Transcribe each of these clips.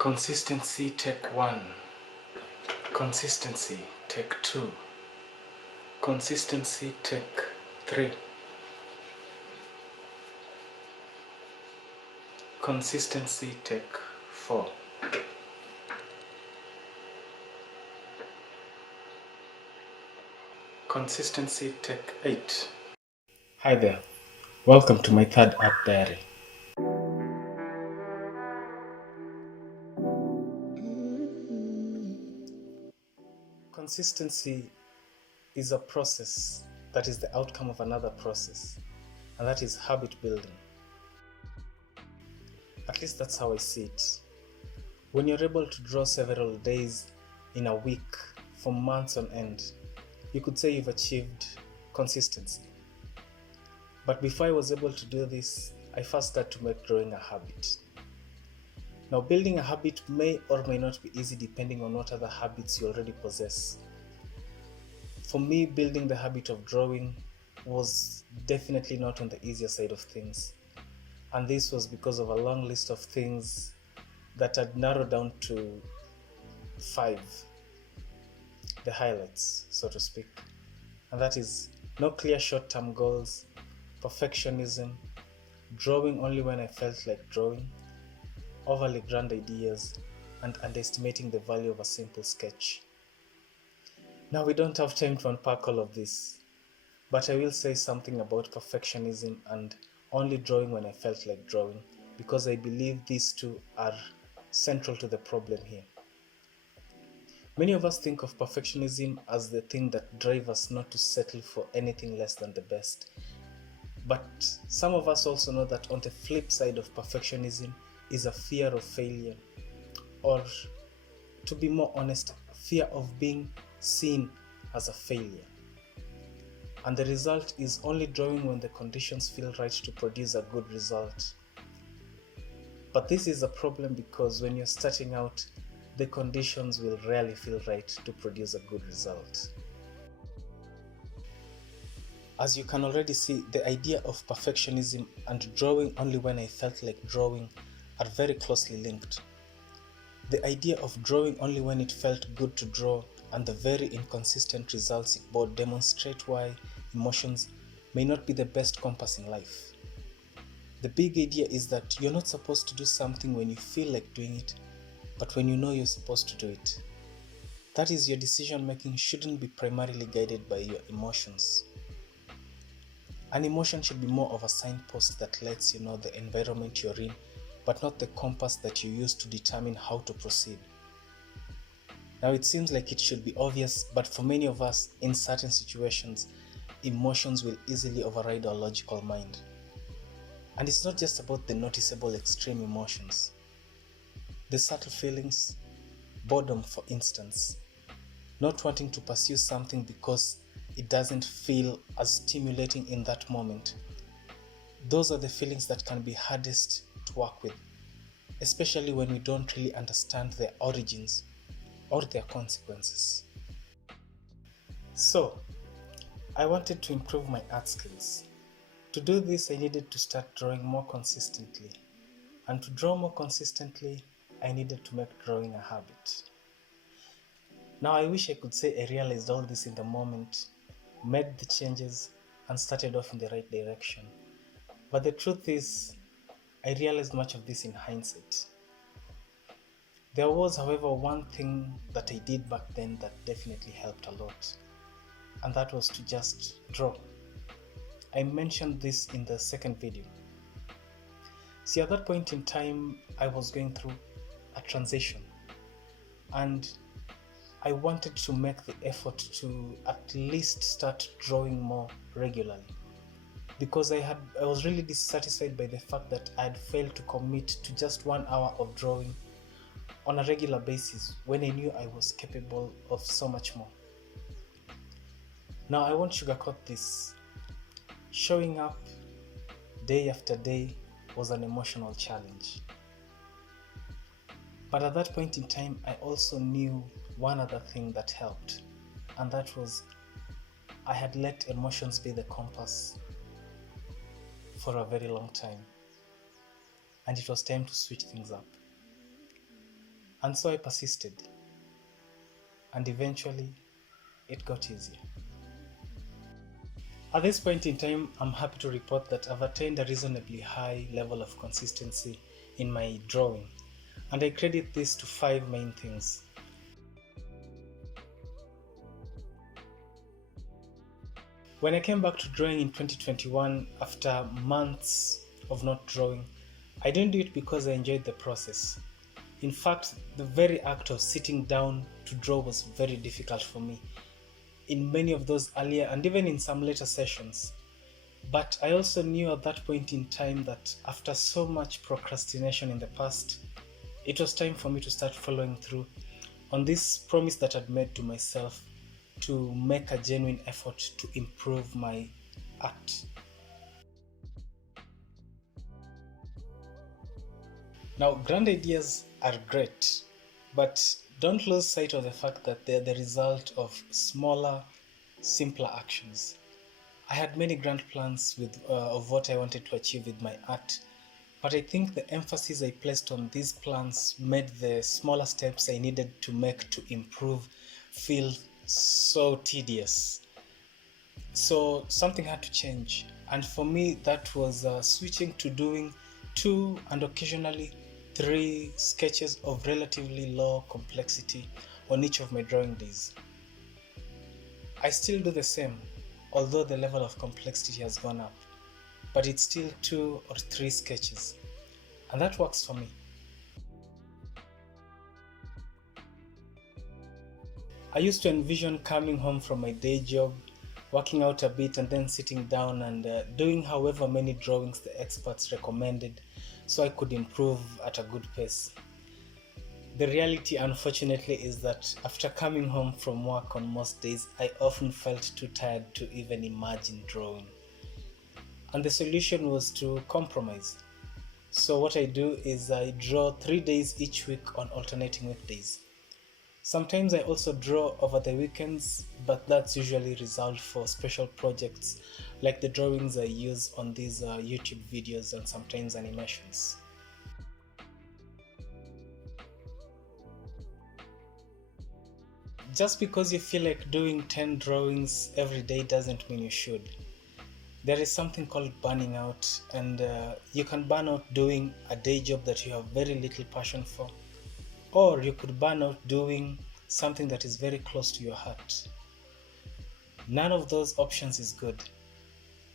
Consistency, take 1. Consistency, take 2. Consistency, take 3. Consistency, take 4. Consistency, take 8. Hi there, welcome to my third app diary. Consistency is a process that is the outcome of another process, and that is habit building. At least that's how I see it. When you're able to draw several days in a week for months on end, you could say you've achieved consistency. But before I was able to do this, I first had to make drawing a habit. Now, building a habit may or may not be easy depending on what other habits you already possess. For me, building the habit of drawing was definitely not on the easier side of things. And this was because of a long list of things that had narrowed down to 5, the highlights, so to speak. And that is no clear short-term goals, perfectionism, drawing only when I felt like drawing, overly grand ideas, and underestimating the value of a simple sketch. Now, we don't have time to unpack all of this, but I will say something about perfectionism and only drawing when I felt like drawing, because I believe these two are central to the problem here. Many of us think of perfectionism as the thing that drives us not to settle for anything less than the best. But some of us also know that on the flip side of perfectionism is a fear of failure, or to be more honest, fear of being seen as a failure. And the result is only drawing when the conditions feel right to produce a good result. But this is a problem because when you're starting out, the conditions will rarely feel right to produce a good result. As you can already see, the idea of perfectionism and drawing only when I felt like drawing are very closely linked. The idea of drawing only when it felt good to draw and the very inconsistent results it brought demonstrate why emotions may not be the best compass in life. The big idea is that you're not supposed to do something when you feel like doing it, but when you know you're supposed to do it. That is, your decision making shouldn't be primarily guided by your emotions. An emotion should be more of a signpost that lets you know the environment you're in, but not the compass that you use to determine how to proceed. Now, it seems like it should be obvious, but for many of us, in certain situations, emotions will easily override our logical mind. And it's not just about the noticeable extreme emotions. The subtle feelings, boredom for instance, not wanting to pursue something because it doesn't feel as stimulating in that moment. Those are the feelings that can be hardest to work with, especially when we don't really understand their origins or their consequences. So, I wanted to improve my art skills. To do this, I needed to start drawing more consistently. And to draw more consistently, I needed to make drawing a habit. Now, I wish I could say I realized all this in the moment, made the changes, and started off in the right direction. But the truth is, I realized much of this in hindsight. There was, however, one thing that I did back then that definitely helped a lot, and that was to just draw. I mentioned this in the second video. See, at that point in time, I was going through a transition, and I wanted to make the effort to at least start drawing more regularly, because I was really dissatisfied by the fact that I had failed to commit to just 1 hour of drawing on a regular basis when I knew I was capable of so much more. Now, I won't sugarcoat this. Showing up day after day was an emotional challenge. But at that point in time, I also knew one other thing that helped, and that was I had let emotions be the compass for a very long time, and it was time to switch things up. And so I persisted, and eventually it got easier. At this point in time, I'm happy to report that I've attained a reasonably high level of consistency in my drawing, and I credit this to 5 main things. When I came back to drawing in 2021 after months of not drawing, I didn't do it because I enjoyed the process. In fact, the very act of sitting down to draw was very difficult for me in many of those earlier and even in some later sessions. But I also knew at that point in time that after so much procrastination in the past, it was time for me to start following through on this promise that I'd made to myself to make a genuine effort to improve my art. Now, grand ideas are great, but don't lose sight of the fact that they're the result of smaller, simpler actions. I had many grand plans of what I wanted to achieve with my art, but I think the emphasis I placed on these plans made the smaller steps I needed to make to improve feel so tedious. So something had to change, and for me that was switching to doing 2 and occasionally 3 sketches of relatively low complexity on each of my drawing days. I still do the same, although the level of complexity has gone up, but it's still 2 or 3 sketches, and that works for me. I used to envision coming home from my day job, working out a bit, and then sitting down and doing however many drawings the experts recommended so I could improve at a good pace. The reality, unfortunately, is that after coming home from work on most days, I often felt too tired to even imagine drawing. And the solution was to compromise. So what I do is I draw 3 days each week on alternating weekdays. Sometimes I also draw over the weekends, but that's usually reserved for special projects like the drawings I use on these YouTube videos and sometimes animations. Just because you feel like doing 10 drawings every day doesn't mean you should. There is something called burning out, and you can burn out doing a day job that you have very little passion for, or you could burn out doing something that is very close to your heart. None of those options is good,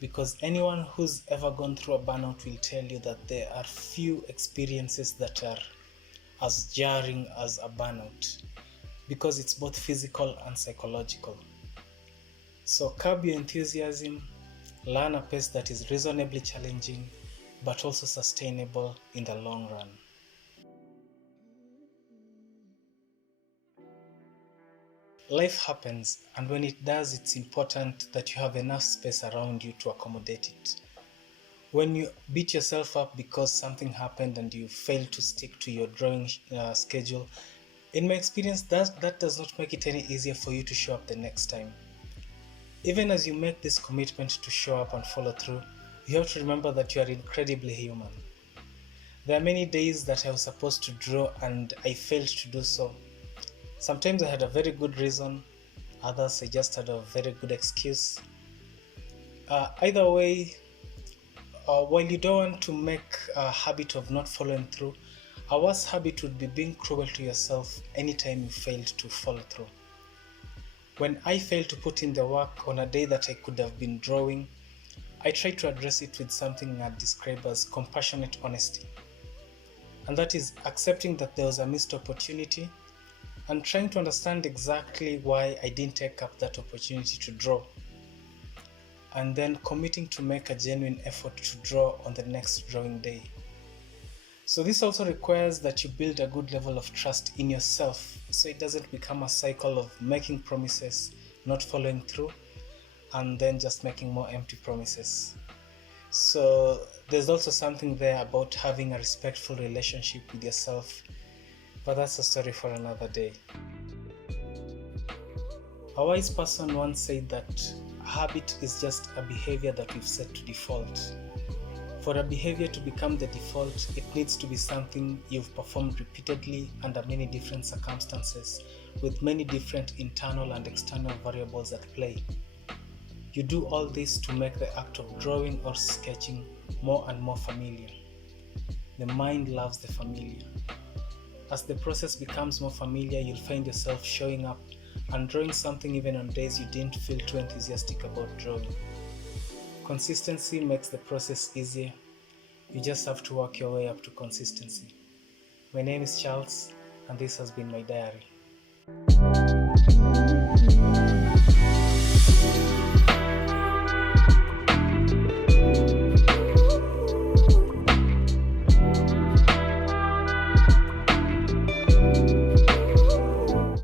because anyone who's ever gone through a burnout will tell you that there are few experiences that are as jarring as a burnout, because it's both physical and psychological. So curb your enthusiasm, learn a pace that is reasonably challenging but also sustainable in the long run. Life happens, and when it does, it's important that you have enough space around you to accommodate it. When you beat yourself up because something happened and you fail to stick to your drawing schedule, in my experience, that does not make it any easier for you to show up the next time. Even as you make this commitment to show up and follow through, you have to remember that you are incredibly human. There are many days that I was supposed to draw and I failed to do so. Sometimes I had a very good reason, others I just had a very good excuse. Either way, while you don't want to make a habit of not following through, a worse habit would be being cruel to yourself anytime you failed to follow through. When I failed to put in the work on a day that I could have been drawing, I tried to address it with something I'd describe as compassionate honesty. And that is accepting that there was a missed opportunity and trying to understand exactly why I didn't take up that opportunity to draw, and then committing to make a genuine effort to draw on the next drawing day. So this also requires that you build a good level of trust in yourself so it doesn't become a cycle of making promises, not following through, and then just making more empty promises. So there's also something there about having a respectful relationship with yourself, but that's a story for another day. A wise person once said that a habit is just a behavior that we've set to default. For a behavior to become the default, it needs to be something you've performed repeatedly under many different circumstances, with many different internal and external variables at play. You do all this to make the act of drawing or sketching more and more familiar. The mind loves the familiar. As the process becomes more familiar, you'll find yourself showing up and drawing something even on days you didn't feel too enthusiastic about drawing. Consistency makes the process easier. You just have to work your way up to consistency. My name is Charles, and this has been my diary.